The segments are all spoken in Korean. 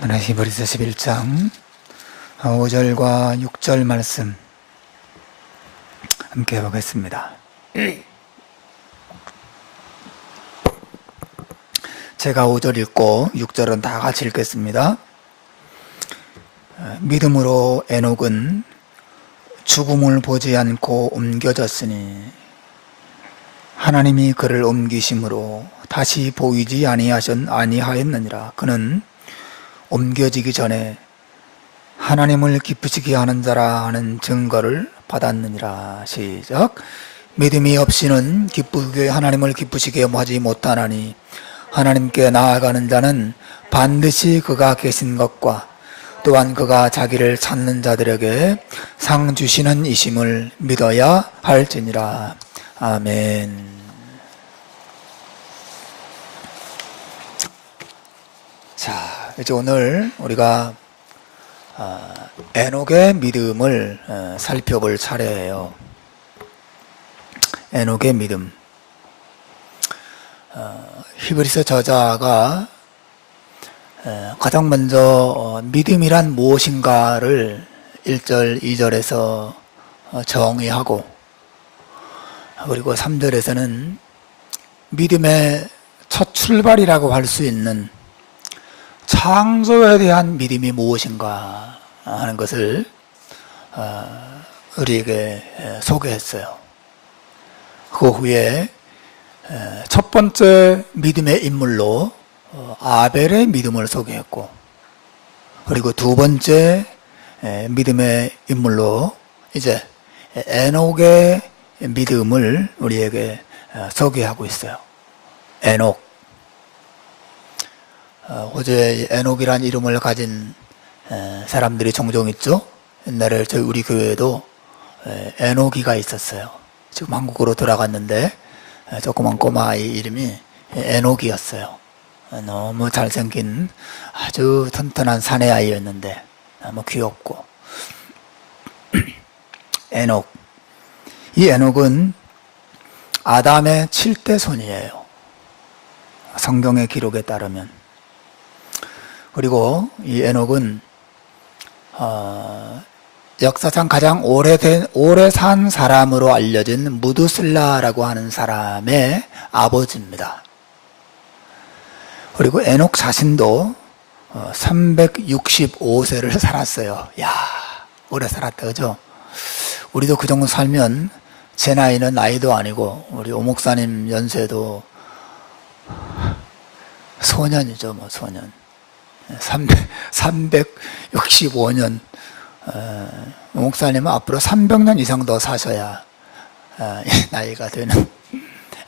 오늘은 히브리서 11장 5절과 6절 말씀 함께 해보겠습니다. 제가 5절 읽고 6절은 다 같이 읽겠습니다. 믿음으로 에녹은 죽음을 보지 않고 옮겨졌으니 하나님이 그를 옮기심으로 다시 보이지 아니하였느니라. 그는 옮겨지기 전에 하나님을 기쁘시게 하는 자라 하는 증거를 받았느니라. 시작. 믿음이 없이는 하나님을 기쁘시게 하지 못하나니 하나님께 나아가는 자는 반드시 그가 계신 것과 또한 그가 자기를 찾는 자들에게 상 주시는 이심을 믿어야 할지니라. 아멘. 자, 이제 오늘 우리가 에녹의 믿음을 살펴볼 차례예요. 에녹의 믿음. 히브리서 저자가 가장 먼저 믿음이란 무엇인가를 1절, 2절에서 정의하고, 그리고 3절에서는 믿음의 첫 출발이라고 할 수 있는 창조에 대한 믿음이 무엇인가 하는 것을 우리에게 소개했어요. 그 후에 첫 번째 믿음의 인물로 아벨의 믿음을 소개했고, 그리고 두 번째 믿음의 인물로 이제 에녹의 믿음을 우리에게 소개하고 있어요. 에녹. 어제 에녹이란 이름을 가진 사람들이 종종 있죠. 옛날에 우리 교회에도 에녹이가 있었어요. 지금 한국으로 돌아갔는데 조그만 꼬마 아이 이름이 에녹이었어요. 너무 잘생긴 아주 튼튼한 사내 아이였는데 너무 귀엽고. 에녹. 이 에녹은 아담의 7대 손이에요. 성경의 기록에 따르면. 그리고 이 에녹은 역사상 가장 오래 산 사람으로 알려진 무두슬라라고 하는 사람의 아버지입니다. 그리고 에녹 자신도 365세를 살았어요. 야, 오래 살았다, 그죠? 우리도 그 정도 살면 제 나이는 나이도 아니고 우리 오 목사님 연세도 소년이죠, 뭐 소년. 365년. 오 목사님은 앞으로 300년 이상 더 사셔야 나이가 되는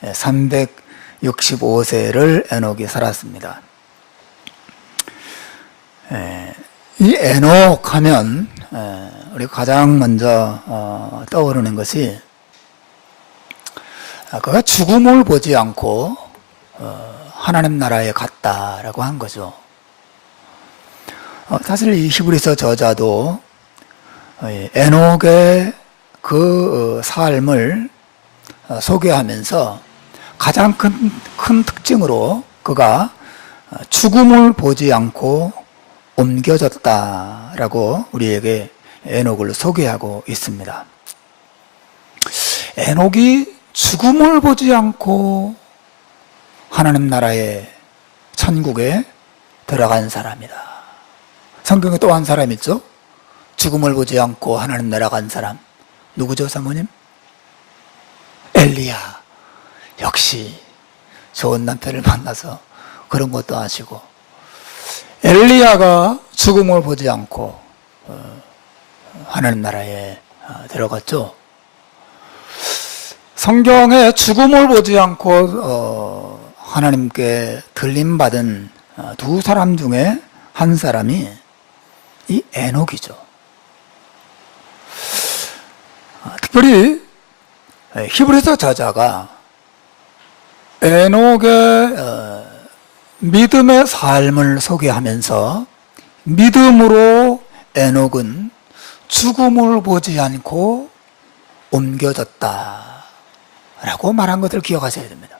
365세를 에녹이 살았습니다. 이 에녹 하면 우리가 가장 먼저 떠오르는 것이 그가 죽음을 보지 않고 하나님 나라에 갔다라고 한 거죠. 사실 이 히브리서 저자도 에녹의 그 삶을 소개하면서 가장 큰 특징으로 그가 죽음을 보지 않고 옮겨졌다라고 우리에게 에녹을 소개하고 있습니다. 에녹이 죽음을 보지 않고 하나님 나라의 천국에 들어간 사람이다. 성경에 또 한 사람 있죠? 죽음을 보지 않고 하나님 나라 간 사람. 누구죠, 사모님? 엘리야. 역시 좋은 남편을 만나서 그런 것도 아시고. 엘리야가 죽음을 보지 않고 하나님 나라에 들어갔죠. 성경에 죽음을 보지 않고 하나님께 들림받은 두 사람 중에 한 사람이 이 에녹이죠. 특별히 히브리서 저자가 에녹의 믿음의 삶을 소개하면서 믿음으로 에녹은 죽음을 보지 않고 옮겨졌다라고 말한 것을 기억하셔야 됩니다.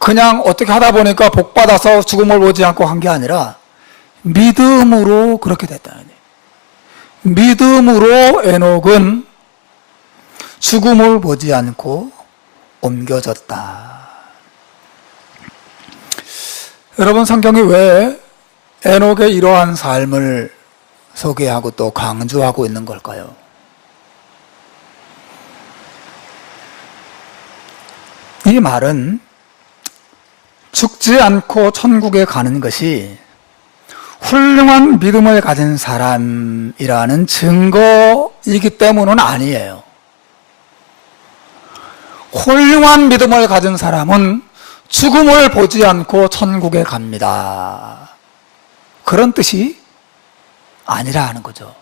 그냥 어떻게 하다 보니까 복 받아서 죽음을 보지 않고 한 게 아니라 믿음으로 그렇게 됐다는 거예요. 믿음으로 에녹은 죽음을 보지 않고 옮겨졌다. 여러분, 성경이 왜 에녹의 이러한 삶을 소개하고 또 강조하고 있는 걸까요? 이 말은 죽지 않고 천국에 가는 것이 훌륭한 믿음을 가진 사람이라는 증거이기 때문은 아니에요. 훌륭한 믿음을 가진 사람은 죽음을 보지 않고 천국에 갑니다. 그런 뜻이 아니라 하는 거죠.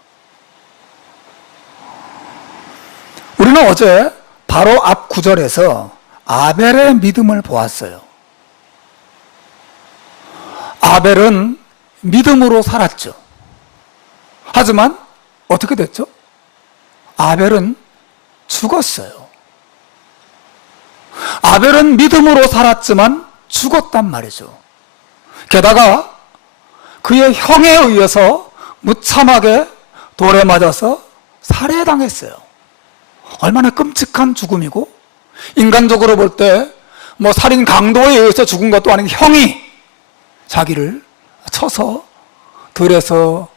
우리는 어제 바로 앞 구절에서 아벨의 믿음을 보았어요. 아벨은 믿음으로 살았죠. 하지만 어떻게 됐죠? 아벨은 죽었어요. 아벨은 믿음으로 살았지만 죽었단 말이죠. 게다가 그의 형에 의해서 무참하게 돌에 맞아서 살해당했어요. 얼마나 끔찍한 죽음이고, 인간적으로 볼 때 뭐 살인 강도에 의해서 죽은 것도 아닌 형이 자기를 쳐서 들에서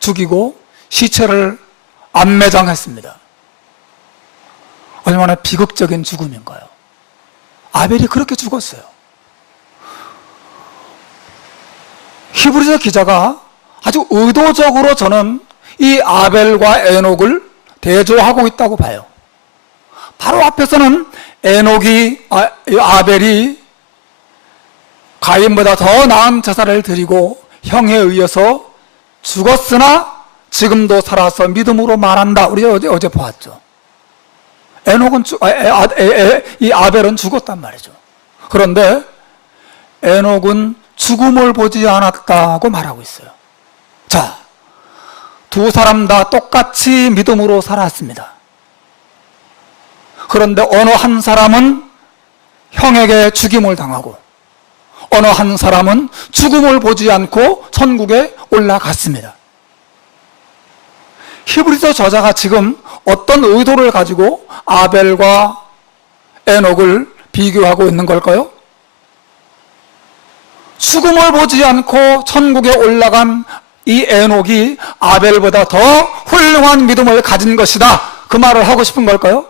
죽이고 시체를 안매장했습니다. 얼마나 비극적인 죽음인가요? 아벨이 그렇게 죽었어요. 히브리서 기자가 아주 의도적으로 저는 이 아벨과 에녹을 대조하고 있다고 봐요. 바로 앞에서는 아벨이 가인보다 더 나은 제사를 드리고 형에 의해서 죽었으나 지금도 살아서 믿음으로 말한다. 우리 어제 보았죠. 이 아벨은 죽었단 말이죠. 그런데 에녹은 죽음을 보지 않았다고 말하고 있어요. 자, 두 사람 다 똑같이 믿음으로 살았습니다. 그런데 어느 한 사람은 형에게 죽임을 당하고 어느 한 사람은 죽음을 보지 않고 천국에 올라갔습니다. 히브리서 저자가 지금 어떤 의도를 가지고 아벨과 에녹을 비교하고 있는 걸까요? 죽음을 보지 않고 천국에 올라간 이 에녹이 아벨보다 더 훌륭한 믿음을 가진 것이다. 그 말을 하고 싶은 걸까요?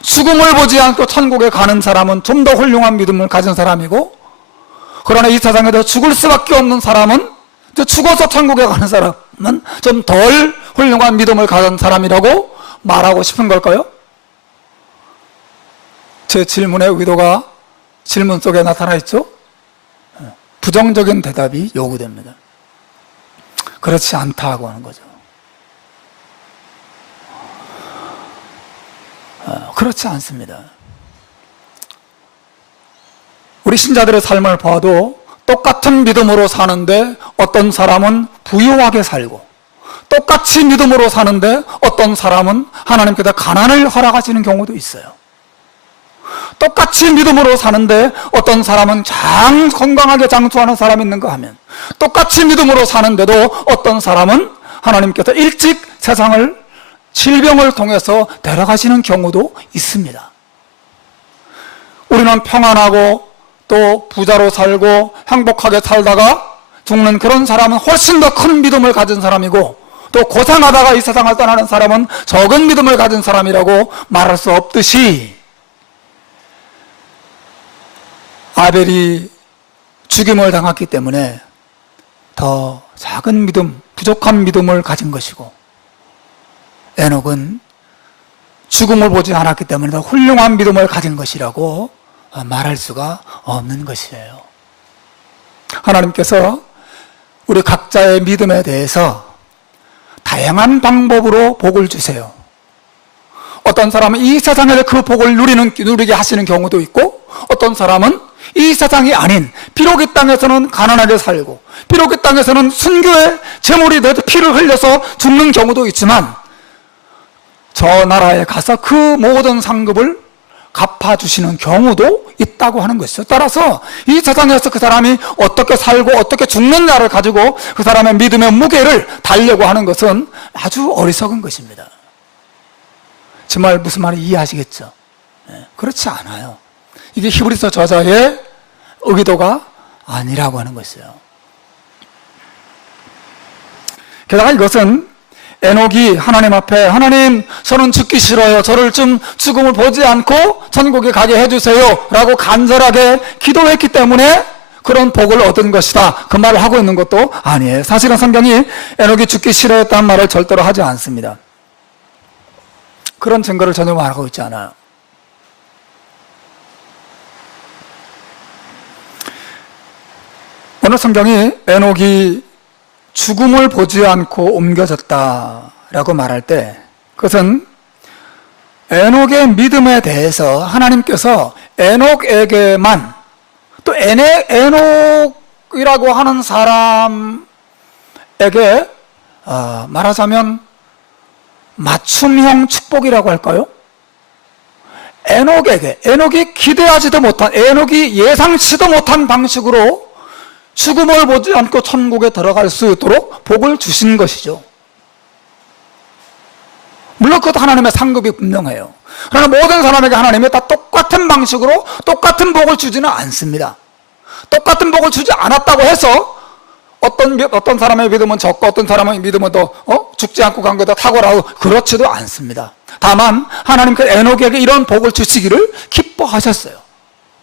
죽음을 보지 않고 천국에 가는 사람은 좀 더 훌륭한 믿음을 가진 사람이고, 그러나 이 세상에서 죽을 수밖에 없는 사람은, 죽어서 천국에 가는 사람은 좀 덜 훌륭한 믿음을 가진 사람이라고 말하고 싶은 걸까요? 제 질문의 의도가 질문 속에 나타나 있죠? 부정적인 대답이 요구됩니다. 그렇지 않다고 하는 거죠. 그렇지 않습니다. 우리 신자들의 삶을 봐도 똑같은 믿음으로 사는데 어떤 사람은 부유하게 살고, 똑같이 믿음으로 사는데 어떤 사람은 하나님께서 가난을 허락하시는 경우도 있어요. 똑같이 믿음으로 사는데 어떤 사람은 건강하게 장수하는 사람이 있는가 하면, 똑같이 믿음으로 사는데도 어떤 사람은 하나님께서 일찍 세상을 질병을 통해서 데려가시는 경우도 있습니다. 우리는 평안하고 또 부자로 살고 행복하게 살다가 죽는 그런 사람은 훨씬 더 큰 믿음을 가진 사람이고, 또 고생하다가 이 세상을 떠나는 사람은 적은 믿음을 가진 사람이라고 말할 수 없듯이, 아벨이 죽임을 당했기 때문에 더 작은 믿음, 부족한 믿음을 가진 것이고, 에녹은 죽음을 보지 않았기 때문에 더 훌륭한 믿음을 가진 것이라고 말할 수가 없는 것이에요. 하나님께서 우리 각자의 믿음에 대해서 다양한 방법으로 복을 주세요. 어떤 사람은 이 세상에서 그 복을 누리게 하시는 경우도 있고, 어떤 사람은 이 세상이 아닌, 비록 이 땅에서는 가난하게 살고, 비록 이 땅에서는 순교의 제물이 돼도 피를 흘려서 죽는 경우도 있지만, 저 나라에 가서 그 모든 상급을 갚아주시는 경우도 있다고 하는 것이죠. 따라서 이 세상에서 그 사람이 어떻게 살고 어떻게 죽느냐를 가지고 그 사람의 믿음의 무게를 달려고 하는 것은 아주 어리석은 것입니다. 정말 무슨 말인지 이해하시겠죠? 그렇지 않아요. 이게 히브리서 저자의 의도가 아니라고 하는 것이에요. 게다가 이것은 에녹이 하나님 앞에 하나님 저는 죽기 싫어요. 저를 좀 죽음을 보지 않고 천국에 가게 해주세요 라고 간절하게 기도했기 때문에 그런 복을 얻은 것이다. 그 말을 하고 있는 것도 아니에요. 사실은 성경이 에녹이 죽기 싫어했다는 말을 절대로 하지 않습니다. 그런 증거를 전혀 말하고 있지 않아요. 오늘 성경이 에녹이 죽음을 보지 않고 옮겨졌다라고 말할 때 그것은 에녹의 믿음에 대해서 하나님께서 에녹에게만 또 에녹이라고 하는 사람에게 말하자면 맞춤형 축복이라고 할까요? 에녹이 기대하지도 못한, 에녹이 예상치도 못한 방식으로 죽음을 보지 않고 천국에 들어갈 수 있도록 복을 주신 것이죠. 물론 그것도 하나님의 상급이 분명해요. 그러나 모든 사람에게 하나님이 다 똑같은 방식으로 똑같은 복을 주지는 않습니다. 똑같은 복을 주지 않았다고 해서 어떤 사람의 믿음은 적고 어떤 사람의 믿음은 더 죽지 않고 간 것도 탁월하고 그렇지도 않습니다. 다만 하나님께서 에녹에게 이런 복을 주시기를 기뻐하셨어요.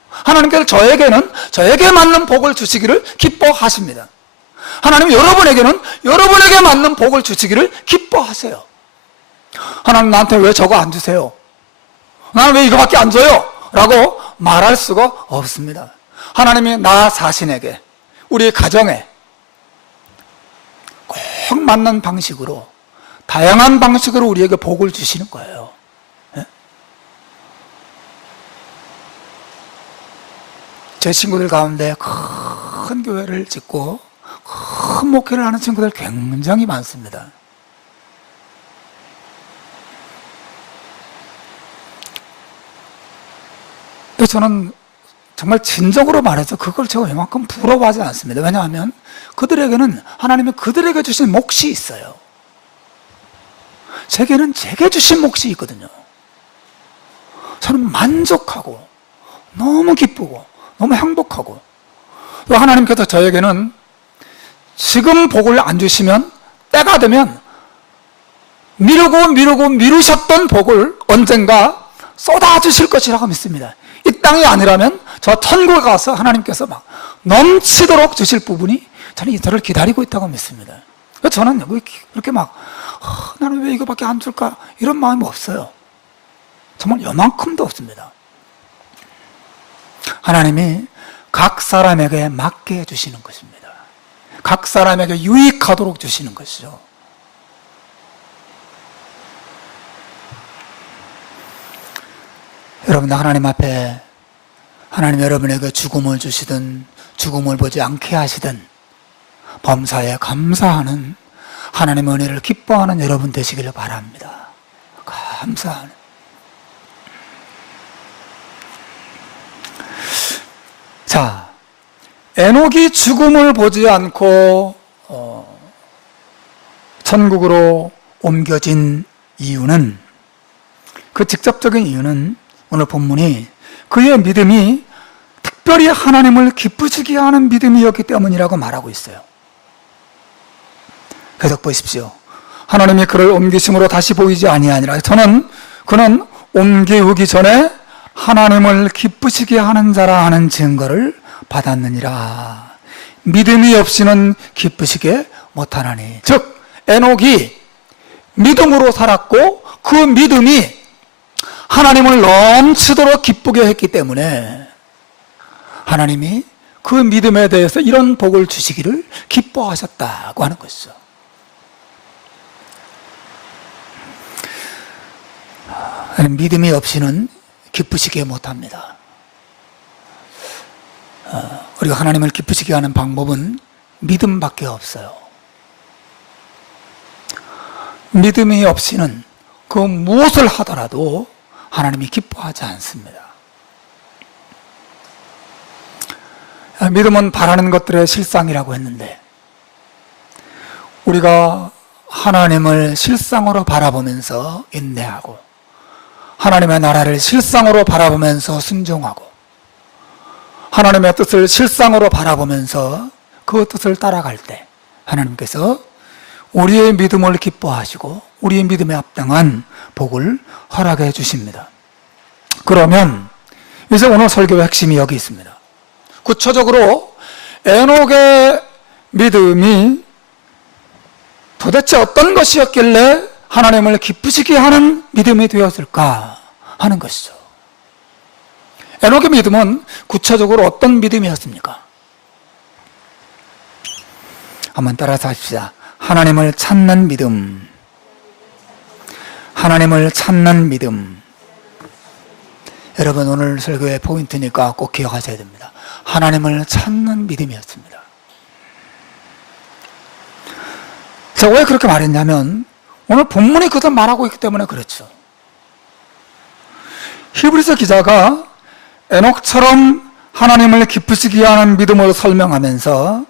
하나님께서 저에게 맞는 복을 주시기를 기뻐하십니다. 하나님 여러분에게는 여러분에게 맞는 복을 주시기를 기뻐하세요. 하나님 나한테 왜 저거 안 주세요? 나는 왜 이거밖에 안 줘요? 라고 말할 수가 없습니다. 하나님이 나 자신에게 우리 가정에 꼭 맞는 방식으로 다양한 방식으로 우리에게 복을 주시는 거예요. 제 친구들 가운데 큰 교회를 짓고 큰 목회를 하는 친구들 굉장히 많습니다. 근데 저는 정말 진정으로 말해서 그걸 제가 이만큼 부러워하지 않습니다. 왜냐하면 그들에게는 하나님이 그들에게 주신 몫이 있어요. 제게는 제게 주신 몫이 있거든요. 저는 만족하고 너무 기쁘고 너무 행복하고 또 하나님께서 저에게는 지금 복을 안 주시면 때가 되면 미루셨던 복을 언젠가 쏟아주실 것이라고 믿습니다. 이 땅이 아니라면 저 천국에 가서 하나님께서 막 넘치도록 주실 부분이 저는 저를 기다리고 있다고 믿습니다. 저는 그렇게 막 나는 왜 이거밖에 안 줄까 이런 마음이 없어요. 정말 요만큼도 없습니다. 하나님이 각 사람에게 맞게 해주시는 것입니다. 각 사람에게 유익하도록 주시는 것이죠. 여러분, 하나님 앞에 하나님 여러분에게 죽음을 주시든 죽음을 보지 않게 하시든 범사에 감사하는 하나님의 은혜를 기뻐하는 여러분 되시기를 바랍니다. 감사하는. 자, 에녹이 죽음을 보지 않고 천국으로 옮겨진 이유는, 그 직접적인 이유는 오늘 본문이 그의 믿음이 특별히 하나님을 기쁘시게 하는 믿음이었기 때문이라고 말하고 있어요. 계속 보십시오. 하나님이 그를 옮기심으로 다시 보이지 아니하니라. 그는 옮기우기 전에 하나님을 기쁘시게 하는 자라 하는 증거를 받았느니라. 믿음이 없이는 기쁘시게 못하나니. 즉 에녹이 믿음으로 살았고 그 믿음이 하나님을 넘치도록 기쁘게 했기 때문에 하나님이 그 믿음에 대해서 이런 복을 주시기를 기뻐하셨다고 하는 것이죠. 믿음이 없이는 기쁘시게 못합니다. 우리가 하나님을 기쁘시게 하는 방법은 믿음밖에 없어요. 믿음이 없이는 그 무엇을 하더라도 하나님이 기뻐하지 않습니다. 믿음은 바라는 것들의 실상이라고 했는데, 우리가 하나님을 실상으로 바라보면서 인내하고 하나님의 나라를 실상으로 바라보면서 순종하고 하나님의 뜻을 실상으로 바라보면서 그 뜻을 따라갈 때 하나님께서 우리의 믿음을 기뻐하시고 우리의 믿음에 합당한 복을 허락해 주십니다. 그러면 이제 오늘 설교의 핵심이 여기 있습니다. 구체적으로 에녹의 믿음이 도대체 어떤 것이었길래 하나님을 기쁘시게 하는 믿음이 되었을까 하는 것이죠. 에녹의 믿음은 구체적으로 어떤 믿음이었습니까? 한번 따라서 하십시다. 하나님을 찾는 믿음. 하나님을 찾는 믿음. 여러분, 오늘 설교의 포인트니까 꼭 기억하셔야 됩니다. 하나님을 찾는 믿음이었습니다. 제가 왜 그렇게 말했냐면 오늘 본문이 그것을 말하고 있기 때문에 그렇죠. 히브리서 기자가 에녹처럼 하나님을 기쁘시게 하는 믿음을 설명하면서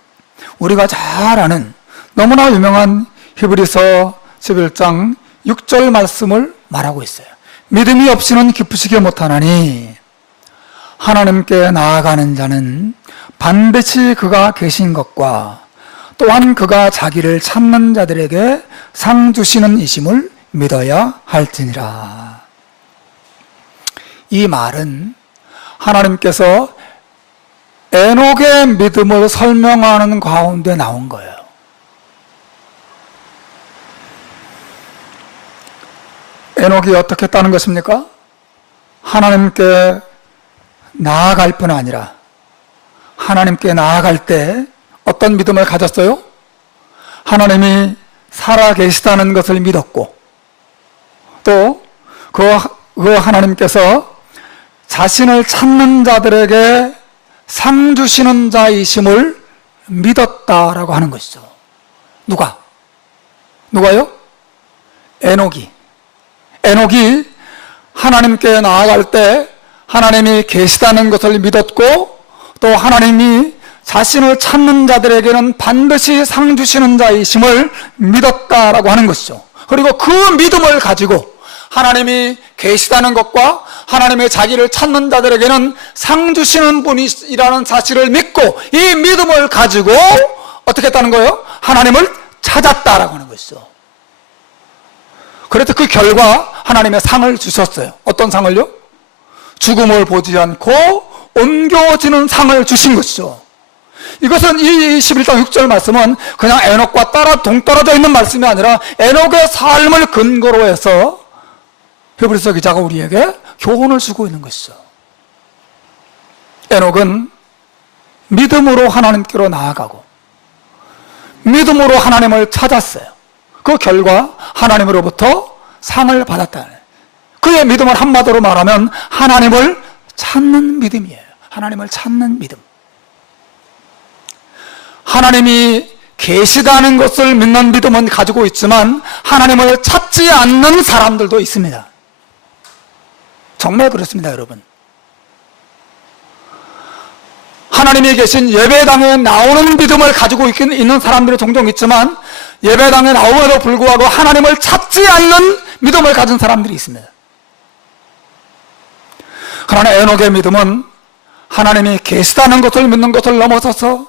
우리가 잘 아는 너무나 유명한 히브리서 11장 6절 말씀을 말하고 있어요. 믿음이 없이는 기쁘시게 못하나니 하나님께 나아가는 자는 반드시 그가 계신 것과 또한 그가 자기를 찾는 자들에게 상 주시는 이심을 믿어야 할지니라. 이 말은 하나님께서 에녹의 믿음을 설명하는 가운데 나온 거예요. 에녹이 어떻게 했다는 것입니까? 하나님께 나아갈 뿐 아니라 하나님께 나아갈 때 어떤 믿음을 가졌어요? 하나님이 살아계시다는 것을 믿었고 또 그 하나님께서 자신을 찾는 자들에게 상 주시는 자이심을 믿었다라고 하는 것이죠. 누가요? 에녹이 하나님께 나아갈 때 하나님이 계시다는 것을 믿었고 또 하나님이 자신을 찾는 자들에게는 반드시 상 주시는 자이심을 믿었다라고 하는 것이죠. 그리고 그 믿음을 가지고 하나님이 계시다는 것과 하나님의 자기를 찾는 자들에게는 상 주시는 분이라는 사실을 믿고 이 믿음을 가지고 어떻게 했다는 거예요? 하나님을 찾았다라고 하는 것이죠. 그래서 그 결과 하나님의 상을 주셨어요. 어떤 상을요? 죽음을 보지 않고 옮겨지는 상을 주신 것이죠. 이것은 이 11장 6절 말씀은 그냥 에녹과 동떨어져 있는 말씀이 아니라 에녹의 삶을 근거로 해서 히브리서 기자가 우리에게 교훈을 주고 있는 것이죠. 에녹은 믿음으로 하나님께로 나아가고 믿음으로 하나님을 찾았어요. 그 결과 하나님으로부터 상을 받았다. 그의 믿음을 한마디로 말하면 하나님을 찾는 믿음이에요. 하나님을 찾는 믿음. 하나님이 계시다는 것을 믿는 믿음은 가지고 있지만 하나님을 찾지 않는 사람들도 있습니다. 정말 그렇습니다, 여러분. 하나님이 계신 예배당에 나오는 믿음을 가지고 있는 사람들이 종종 있지만 예배당에 나오므로 불구하고 하나님을 찾지 않는 믿음을 가진 사람들이 있습니다. 그러나 에녹의 믿음은 하나님이 계시다는 것을 믿는 것을 넘어서서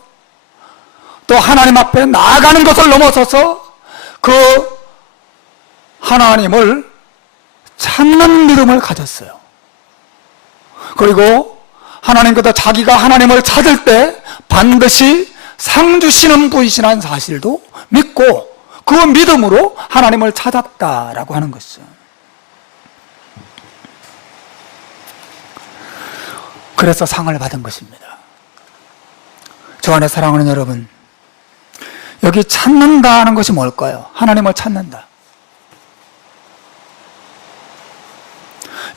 또 하나님 앞에 나아가는 것을 넘어서서 그 하나님을 찾는 믿음을 가졌어요. 그리고 하나님께서 자기가 하나님을 찾을 때 반드시 상 주시는 분이시라는 사실도 믿고 그 믿음으로 하나님을 찾았다라고 하는 것이죠. 그래서 상을 받은 것입니다. 저 안에 사랑하는 여러분, 여기 찾는다는 것이 뭘까요? 하나님을 찾는다.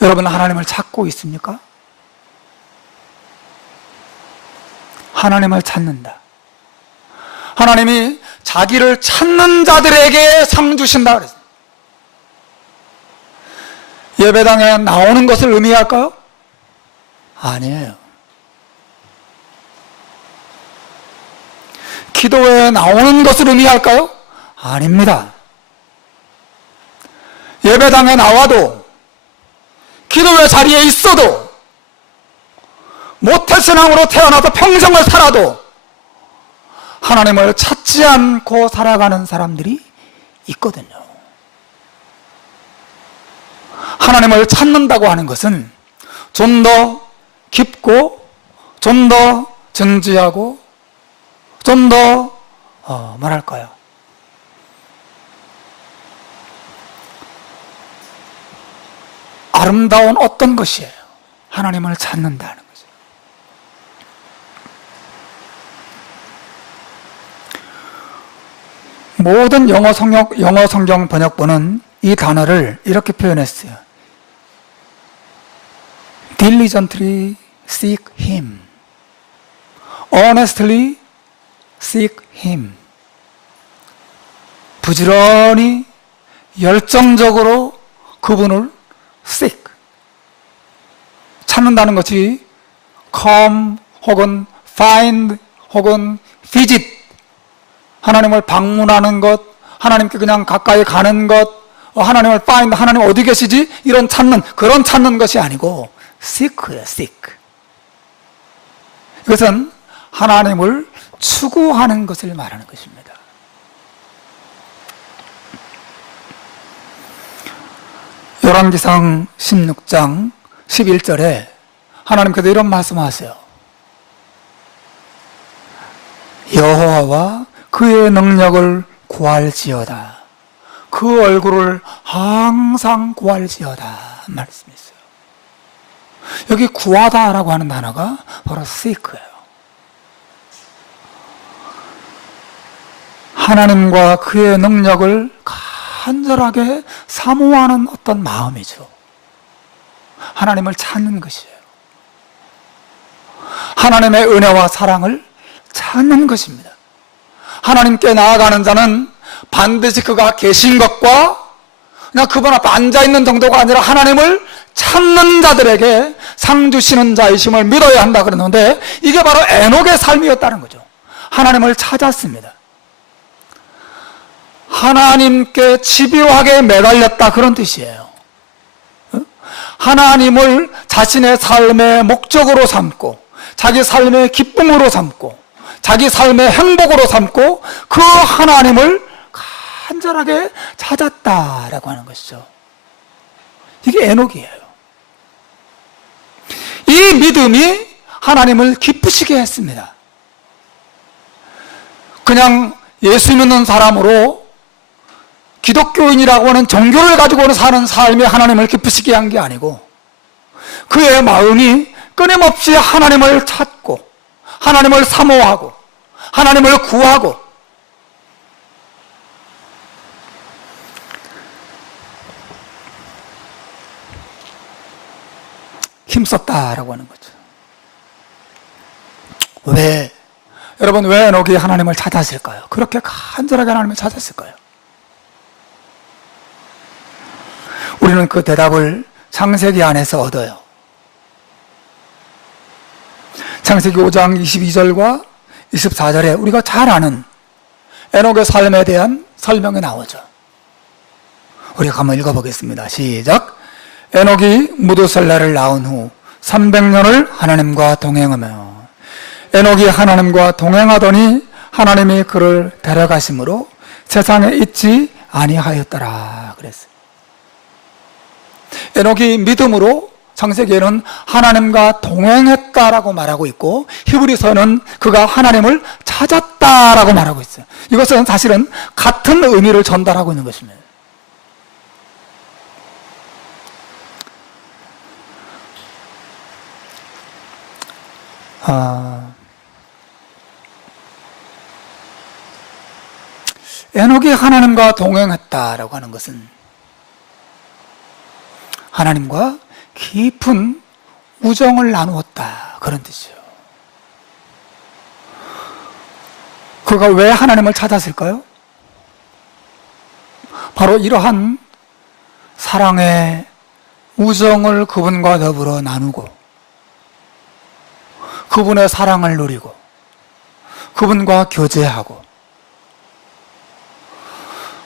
여러분, 하나님을 찾고 있습니까? 하나님을 찾는다. 하나님이 자기를 찾는 자들에게 상 주신다 그랬어요. 예배당에 나오는 것을 의미할까요? 아니에요. 기도에 나오는 것을 의미할까요? 아닙니다. 예배당에 나와도 기도의 자리에 있어도 모태신앙으로 태어나서 평생을 살아도 하나님을 찾지 않고 살아가는 사람들이 있거든요. 하나님을 찾는다고 하는 것은 좀 더 깊고 좀 더 진지하고 좀 더 뭐랄까요? 아름다운 어떤 것이에요. 하나님을 찾는다는 거죠. 모든 영어 성경 번역본은 이 단어를 이렇게 표현했어요. Diligently seek Him. Honestly seek Him. 부지런히 열정적으로 그분을 seek. 찾는다는 것이 come 혹은 find 혹은 visit. 하나님을 방문하는 것, 하나님께 그냥 가까이 가는 것, 하나님을 find, 하나님 어디 계시지? 이런 찾는, 그런 찾는 것이 아니고 seek예요, seek. 이것은 하나님을 추구하는 것을 말하는 것입니다. 열왕기상 16장 11절에 하나님께서 이런 말씀하세요. 여호와와 그의 능력을 구할지어다. 그 얼굴을 항상 구할지어다 말씀했어요. 여기 구하다라고 하는 단어가 바로 seek예요. 하나님과 그의 능력을 간절하게 사모하는 어떤 마음이죠. 하나님을 찾는 것이에요. 하나님의 은혜와 사랑을 찾는 것입니다. 하나님께 나아가는 자는 반드시 그가 계신 것과 그냥 그분 앞에 앉아있는 정도가 아니라 하나님을 찾는 자들에게 상 주시는 자이심을 믿어야 한다 그러는데 이게 바로 에녹의 삶이었다는 거죠. 하나님을 찾았습니다. 하나님께 집요하게 매달렸다 그런 뜻이에요. 하나님을 자신의 삶의 목적으로 삼고 자기 삶의 기쁨으로 삼고 자기 삶의 행복으로 삼고 그 하나님을 간절하게 찾았다라고 하는 것이죠. 이게 에녹이에요. 이 믿음이 하나님을 기쁘시게 했습니다. 그냥 예수 믿는 사람으로 기독교인이라고 하는 종교를 가지고는 사는 삶이 하나님을 기쁘시게 한 게 아니고 그의 마음이 끊임없이 하나님을 찾고 하나님을 사모하고 하나님을 구하고 힘썼다라고 하는 거죠. 여러분 왜 에녹이 하나님을 찾았을까요? 그렇게 간절하게 하나님을 찾았을까요? 우리는 그 대답을 창세기 안에서 얻어요. 창세기 5장 22절과 24절에 우리가 잘 아는 에녹의 삶에 대한 설명이 나오죠. 우리가 한번 읽어보겠습니다. 시작. 에녹이 무두셀라를 낳은 후 300년을 하나님과 동행하며 에녹이 하나님과 동행하더니 하나님이 그를 데려가심으로 세상에 있지 아니하였더라 그랬어요. 에녹이 믿음으로 창세기에는 하나님과 동행했다라고 말하고 있고 히브리서는 그가 하나님을 찾았다라고 말하고 있어요. 이것은 사실은 같은 의미를 전달하고 있는 것입니다. 에녹이 하나님과 동행했다라고 하는 것은 하나님과 깊은 우정을 나누었다 그런 뜻이에요. 그가 왜 하나님을 찾았을까요? 바로 이러한 사랑의 우정을 그분과 더불어 나누고 그분의 사랑을 누리고 그분과 교제하고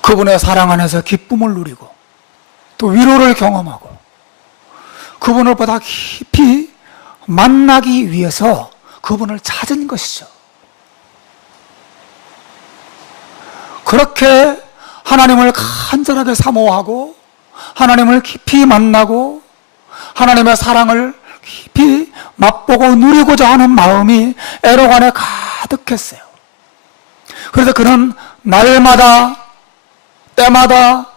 그분의 사랑 안에서 기쁨을 누리고 또 위로를 경험하고 그분을 보다 깊이 만나기 위해서 그분을 찾은 것이죠. 그렇게 하나님을 간절하게 사모하고 하나님을 깊이 만나고 하나님의 사랑을 깊이 맛보고 누리고자 하는 마음이 에녹 안에 가득했어요. 그래서 그는 날마다 때마다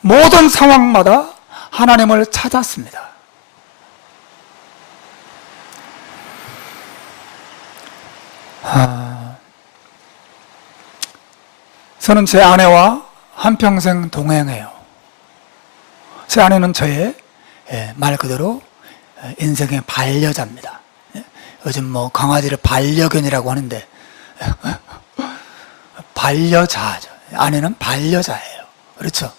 모든 상황마다 하나님을 찾았습니다. 저는 제 아내와 한평생 동행해요. 제 아내는 저의 말 그대로 인생의 반려자입니다. 요즘 뭐 강아지를 반려견이라고 하는데 반려자죠. 아내는 반려자예요. 그렇죠?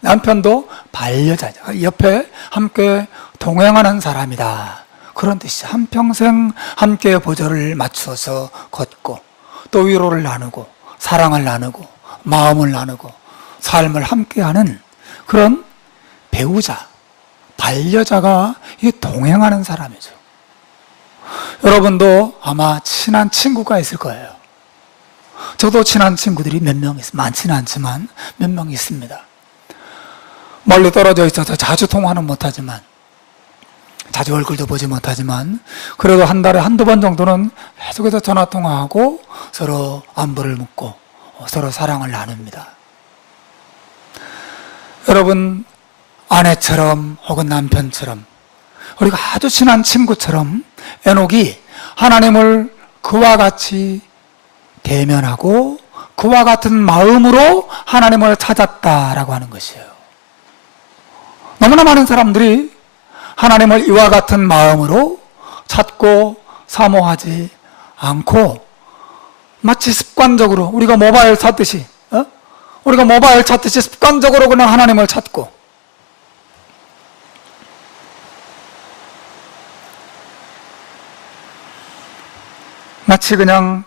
남편도 반려자죠. 옆에 함께 동행하는 사람이다. 그런 뜻이죠. 한평생 함께 보조를 맞추어서 걷고 또 위로를 나누고 사랑을 나누고 마음을 나누고 삶을 함께하는 그런 배우자, 반려자가 동행하는 사람이죠. 여러분도 아마 친한 친구가 있을 거예요. 저도 친한 친구들이 몇 명 있습니다. 많지는 않지만 몇 명 있습니다. 멀리 떨어져 있어서 자주 통화는 못하지만 자주 얼굴도 보지 못하지만 그래도 한 달에 한두 번 정도는 계속해서 전화통화하고 서로 안부를 묻고 서로 사랑을 나눕니다. 여러분, 아내처럼 혹은 남편처럼 우리가 아주 친한 친구처럼 에녹이 하나님을 그와 같이 대면하고 그와 같은 마음으로 하나님을 찾았다라고 하는 것이에요. 너무나 많은 사람들이 하나님을 이와 같은 마음으로 찾고 사모하지 않고 마치 습관적으로 우리가 모바일 찾듯이 습관적으로 그냥 하나님을 찾고 마치 그냥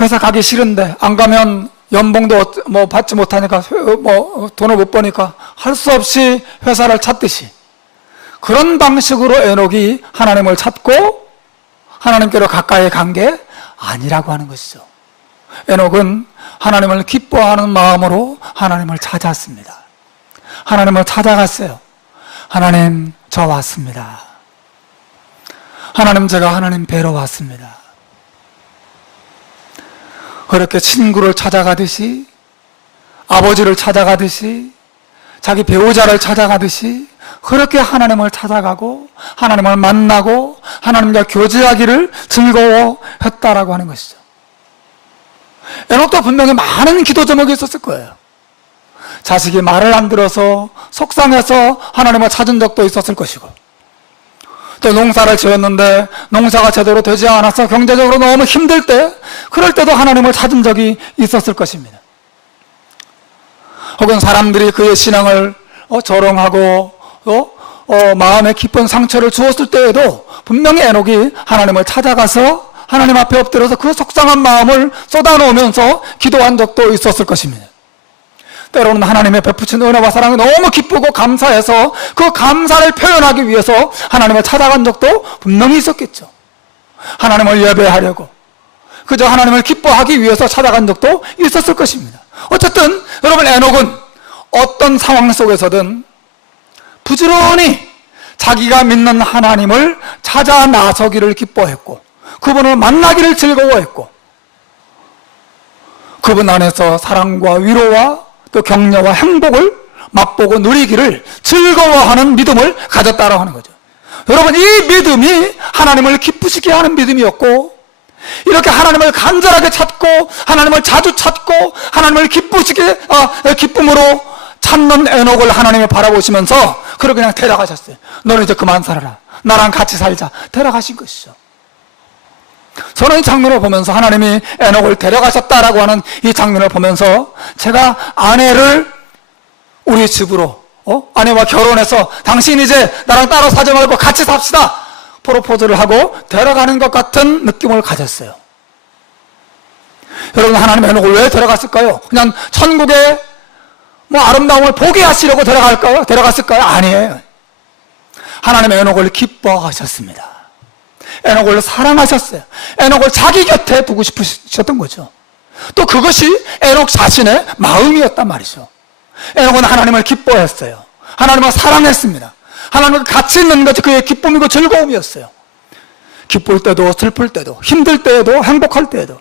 회사 가기 싫은데 안 가면 연봉도 뭐 받지 못하니까 뭐 돈을 못 버니까 할 수 없이 회사를 찾듯이 그런 방식으로 에녹이 하나님을 찾고 하나님께로 가까이 간 게 아니라고 하는 것이죠. 에녹은 하나님을 기뻐하는 마음으로 하나님을 찾았습니다. 하나님을 찾아갔어요. 하나님, 저 왔습니다. 하나님, 제가 하나님 뵈러 왔습니다. 그렇게 친구를 찾아가듯이 아버지를 찾아가듯이 자기 배우자를 찾아가듯이 그렇게 하나님을 찾아가고 하나님을 만나고 하나님과 교제하기를 즐거워했다라고 하는 것이죠. 에녹도 분명히 많은 기도 제목이 있었을 거예요. 자식이 말을 안 들어서 속상해서 하나님을 찾은 적도 있었을 것이고 또 농사를 지었는데 농사가 제대로 되지 않아서 경제적으로 너무 힘들 때 그럴 때도 하나님을 찾은 적이 있었을 것입니다. 혹은 사람들이 그의 신앙을 조롱하고 마음에 깊은 상처를 주었을 때에도 분명히 에녹이 하나님을 찾아가서 하나님 앞에 엎드려서 그 속상한 마음을 쏟아놓으면서 기도한 적도 있었을 것입니다. 때로는 하나님의 베푸신 은혜와 사랑이 너무 기쁘고 감사해서 그 감사를 표현하기 위해서 하나님을 찾아간 적도 분명히 있었겠죠. 하나님을 예배하려고 그저 하나님을 기뻐하기 위해서 찾아간 적도 있었을 것입니다. 어쨌든 여러분, 에녹은 어떤 상황 속에서든 부지런히 자기가 믿는 하나님을 찾아 나서기를 기뻐했고 그분을 만나기를 즐거워했고 그분 안에서 사랑과 위로와 또 격려와 행복을 맛보고 누리기를 즐거워하는 믿음을 가졌다라고 하는 거죠. 여러분, 이 믿음이 하나님을 기쁘시게 하는 믿음이었고 이렇게 하나님을 간절하게 찾고 하나님을 자주 찾고 하나님을 기쁨으로 찾는 에녹을 하나님이 바라보시면서 그를 그냥 데려가셨어요. 너는 이제 그만 살아라. 나랑 같이 살자. 데려가신 것이죠. 저는 이 장면을 보면서 하나님이 에녹을 데려가셨다라고 하는 이 장면을 보면서 제가 아내를 우리 집으로 아내와 결혼해서 당신 이제 나랑 따로 사지 말고 같이 삽시다. 프로포즈를 하고 데려가는 것 같은 느낌을 가졌어요. 여러분, 하나님 에녹을 왜 데려갔을까요? 그냥 천국의 아름다움을 보게 하시려고 데려갔을까요? 아니에요. 하나님 에녹을 기뻐하셨습니다. 에녹을 사랑하셨어요. 에녹을 자기 곁에 두고 싶으셨던 거죠. 또 그것이 에녹 자신의 마음이었단 말이죠. 에녹은 하나님을 기뻐했어요. 하나님을 사랑했습니다. 하나님과 같이 있는 것이 그의 기쁨이고 즐거움이었어요. 기쁠 때도 슬플 때도 힘들 때에도 행복할 때에도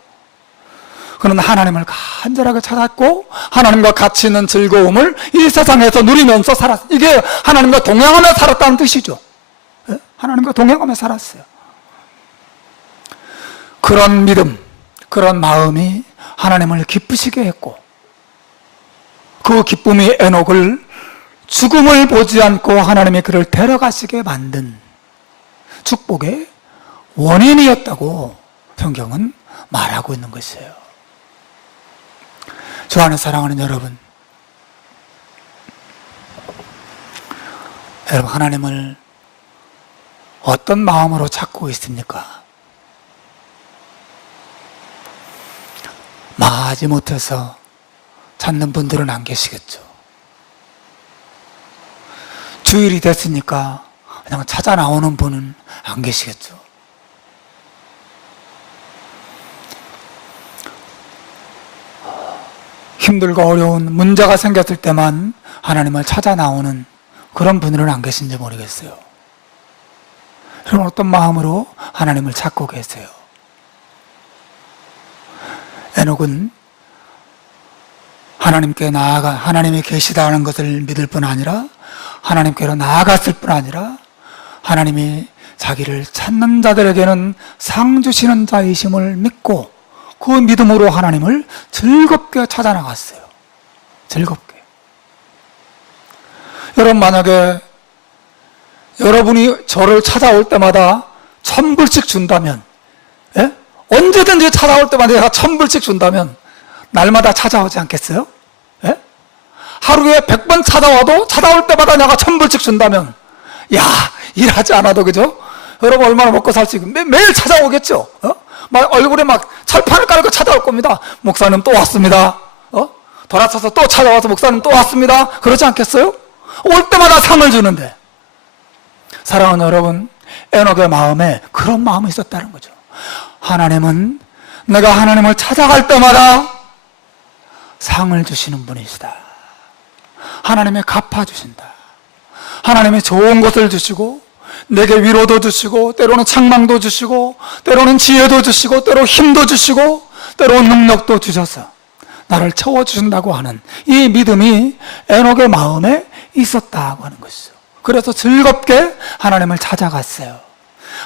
그는 하나님을 간절하게 찾았고 하나님과 같이 있는 즐거움을 이 세상에서 누리면서 살았어요. 이게 하나님과 동행하며 살았다는 뜻이죠. 하나님과 동행하며 살았어요. 그런 믿음, 그런 마음이 하나님을 기쁘시게 했고 그 기쁨이 에녹을 죽음을 보지 않고 하나님이 그를 데려가시게 만든 축복의 원인이었다고 성경은 말하고 있는 것이에요. 주 안에 사랑하는 여러분, 하나님을 어떤 마음으로 찾고 있습니까? 마지 못해서 찾는 분들은 안 계시겠죠. 주일이 됐으니까 그냥 찾아 나오는 분은 안 계시겠죠. 힘들고 어려운 문제가 생겼을 때만 하나님을 찾아 나오는 그런 분들은 안 계신지 모르겠어요. 그럼 어떤 마음으로 하나님을 찾고 계세요? 에녹은 하나님께 나아가 하나님이 계시다는 것을 믿을 뿐 아니라 하나님께로 나아갔을 뿐 아니라 하나님이 자기를 찾는 자들에게는 상 주시는 자이심을 믿고 그 믿음으로 하나님을 즐겁게 찾아 나갔어요. 즐겁게. 여러분, 만약에 여러분이 저를 찾아올 때마다 1,000불씩 준다면, 언제든지 찾아올 때마다 내가 1,000불씩 준다면 날마다 찾아오지 않겠어요? 하루에 100번 찾아와도 찾아올 때마다 내가 1,000불씩 준다면, 일하지 않아도, 그죠? 여러분 얼마나 먹고 살 수 있고 매일 찾아오겠죠? 막 얼굴에 막 철판을 깔고 찾아올 겁니다. 목사님 또 왔습니다. 돌아서서 또 찾아와서 목사님 또 왔습니다. 그러지 않겠어요? 올 때마다 상을 주는데. 사랑하는 여러분, 에녹의 마음에 그런 마음이 있었다는 거죠. 하나님은 내가 하나님을 찾아갈 때마다 상을 주시는 분이시다. 하나님이 갚아주신다. 하나님이 좋은 것을 주시고 내게 위로도 주시고 때로는 책망도 주시고 때로는 지혜도 주시고 때로 힘도 주시고 때로는 능력도 주셔서 나를 채워주신다고 하는 이 믿음이 에녹의 마음에 있었다고 하는 것이죠. 그래서 즐겁게 하나님을 찾아갔어요.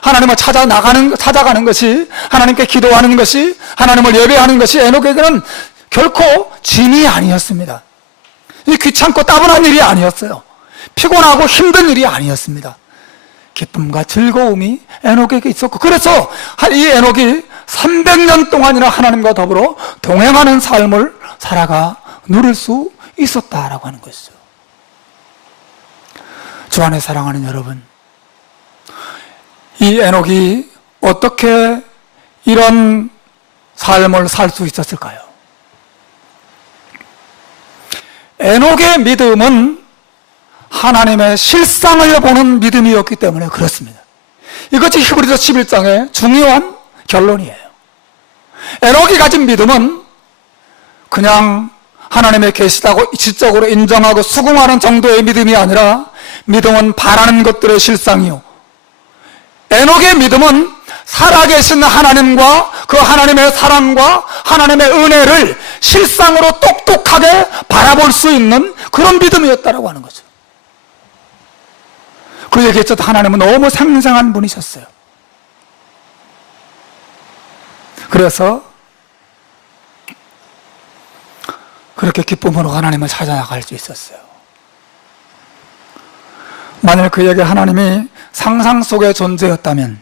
하나님을 찾아가는 것이, 하나님께 기도하는 것이, 하나님을 예배하는 것이 에녹에게는 결코 짐이 아니었습니다. 이 귀찮고 따분한 일이 아니었어요. 피곤하고 힘든 일이 아니었습니다. 기쁨과 즐거움이 에녹에게 있었고, 그래서 이 에녹이 300년 동안이나 하나님과 더불어 동행하는 삶을 살아가 누릴 수 있었다라고 하는 것이죠. 주 안에 사랑하는 여러분, 이 에녹이 어떻게 이런 삶을 살 수 있었을까요? 에녹의 믿음은 하나님의 실상을 보는 믿음이었기 때문에 그렇습니다. 이것이 히브리서 11장의 중요한 결론이에요. 에녹이 가진 믿음은 그냥 하나님의 계시다고 지적으로 인정하고 수긍하는 정도의 믿음이 아니라 믿음은 바라는 것들의 실상이요, 에녹의 믿음은 살아계신 하나님과 그 하나님의 사랑과 하나님의 은혜를 실상으로 똑똑하게 바라볼 수 있는 그런 믿음이었다고 하는 거죠. 그에게서 하나님은 너무 생생한 분이셨어요. 그래서 그렇게 기쁨으로 하나님을 찾아나갈 수 있었어요. 만일 그에게 하나님이 상상 속의 존재였다면,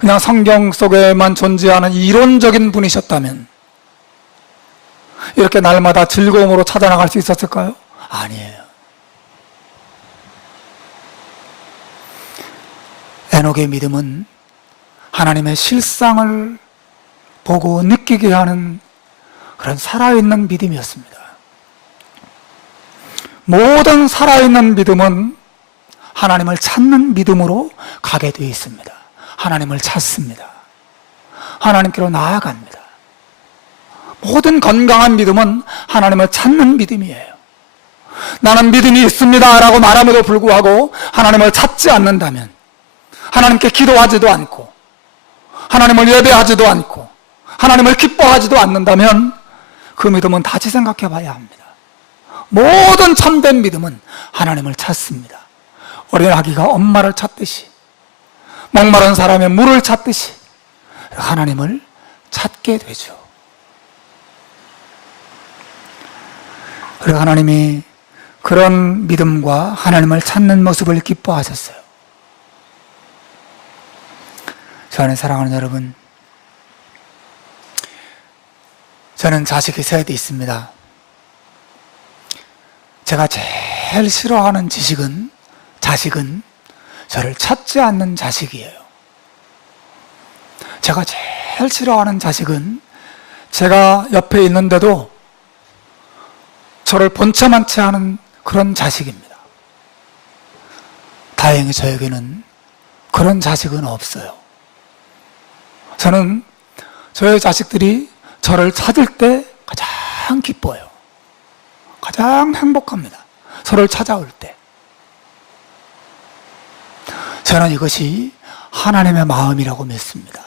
그냥 성경 속에만 존재하는 이론적인 분이셨다면, 이렇게 날마다 즐거움으로 찾아나갈 수 있었을까요? 아니에요. 에녹의 믿음은 하나님의 실상을 보고 느끼게 하는 그런 살아있는 믿음이었습니다. 모든 살아있는 믿음은 하나님을 찾는 믿음으로 가게 되어 있습니다. 하나님을 찾습니다. 하나님께로 나아갑니다. 모든 건강한 믿음은 하나님을 찾는 믿음이에요. 나는 믿음이 있습니다 라고 말함에도 불구하고 하나님을 찾지 않는다면, 하나님께 기도하지도 않고 하나님을 예배하지도 않고 하나님을 기뻐하지도 않는다면 그 믿음은 다시 생각해 봐야 합니다. 모든 참된 믿음은 하나님을 찾습니다. 어린 아기가 엄마를 찾듯이, 목마른 사람의 물을 찾듯이 하나님을 찾게 되죠. 그리고 하나님이 그런 믿음과 하나님을 찾는 모습을 기뻐하셨어요. 저 안에 사랑하는 여러분, 저는 자식이 셋이 있습니다. 제가 제일 싫어하는 자식은 저를 찾지 않는 자식이에요. 제가 제일 싫어하는 자식은 제가 옆에 있는데도 저를 본체만 채 하는 그런 자식입니다. 다행히 저에게는 그런 자식은 없어요. 저는 저의 자식들이 저를 찾을 때 가장 기뻐요. 가장 행복합니다. 저를 찾아올 때. 저는 이것이 하나님의 마음이라고 믿습니다.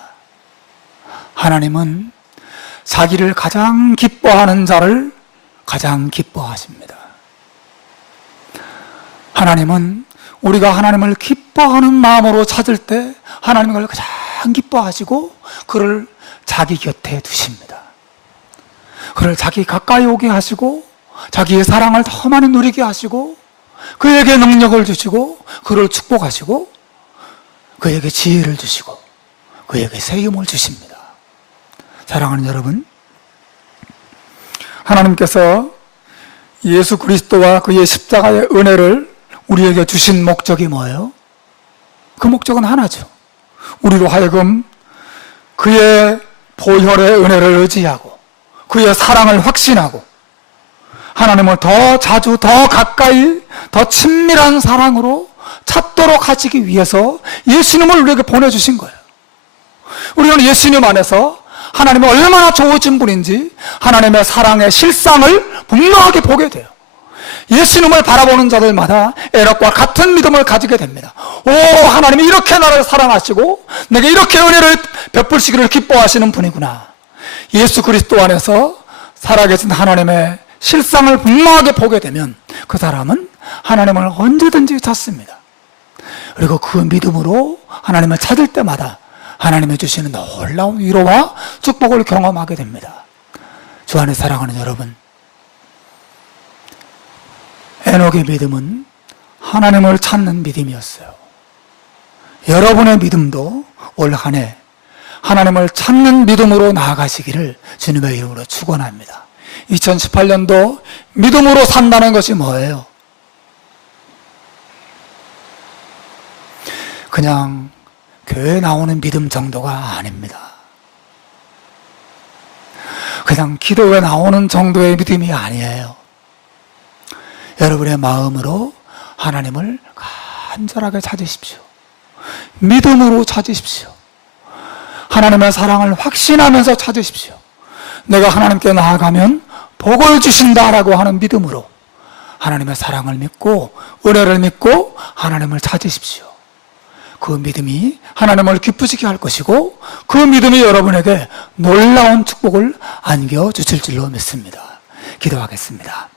하나님은 자기를 가장 기뻐하는 자를 가장 기뻐하십니다. 하나님은 우리가 하나님을 기뻐하는 마음으로 찾을 때 하나님은 그걸 가장 기뻐하시고 그를 자기 곁에 두십니다. 그를 자기 가까이 오게 하시고 자기의 사랑을 더 많이 누리게 하시고 그에게 능력을 주시고 그를 축복하시고 그에게 지혜를 주시고 그에게 세움을 주십니다. 사랑하는 여러분, 하나님께서 예수 그리스도와 그의 십자가의 은혜를 우리에게 주신 목적이 뭐예요? 그 목적은 하나죠. 우리로 하여금 그의 보혈의 은혜를 의지하고 그의 사랑을 확신하고 하나님을 더 자주, 더 가까이, 더 친밀한 사랑으로 찾도록 하시기 위해서 예수님을 우리에게 보내주신 거예요. 우리는 예수님 안에서 하나님이 얼마나 좋으신 분인지 하나님의 사랑의 실상을 분명하게 보게 돼요. 예수님을 바라보는 자들마다 에녹과 같은 믿음을 가지게 됩니다. 오, 하나님이 이렇게 나를 사랑하시고 내게 이렇게 은혜를 베푸시기를 기뻐하시는 분이구나. 예수 그리스도 안에서 살아계신 하나님의 실상을 분명하게 보게 되면 그 사람은 하나님을 언제든지 찾습니다. 그리고 그 믿음으로 하나님을 찾을 때마다 하나님이 주시는 놀라운 위로와 축복을 경험하게 됩니다. 주 안에 사랑하는 여러분, 에녹의 믿음은 하나님을 찾는 믿음이었어요. 여러분의 믿음도 올 한 해 하나님을 찾는 믿음으로 나아가시기를 주님의 이름으로 축원합니다. 2018년도 믿음으로 산다는 것이 뭐예요? 그냥 교회에 나오는 믿음 정도가 아닙니다. 그냥 기도에 나오는 정도의 믿음이 아니에요. 여러분의 마음으로 하나님을 간절하게 찾으십시오. 믿음으로 찾으십시오. 하나님의 사랑을 확신하면서 찾으십시오. 내가 하나님께 나아가면 복을 주신다라고 하는 믿음으로 하나님의 사랑을 믿고 은혜를 믿고 하나님을 찾으십시오. 그 믿음이 하나님을 기쁘시게 할 것이고 그 믿음이 여러분에게 놀라운 축복을 안겨주실 줄로 믿습니다. 기도하겠습니다.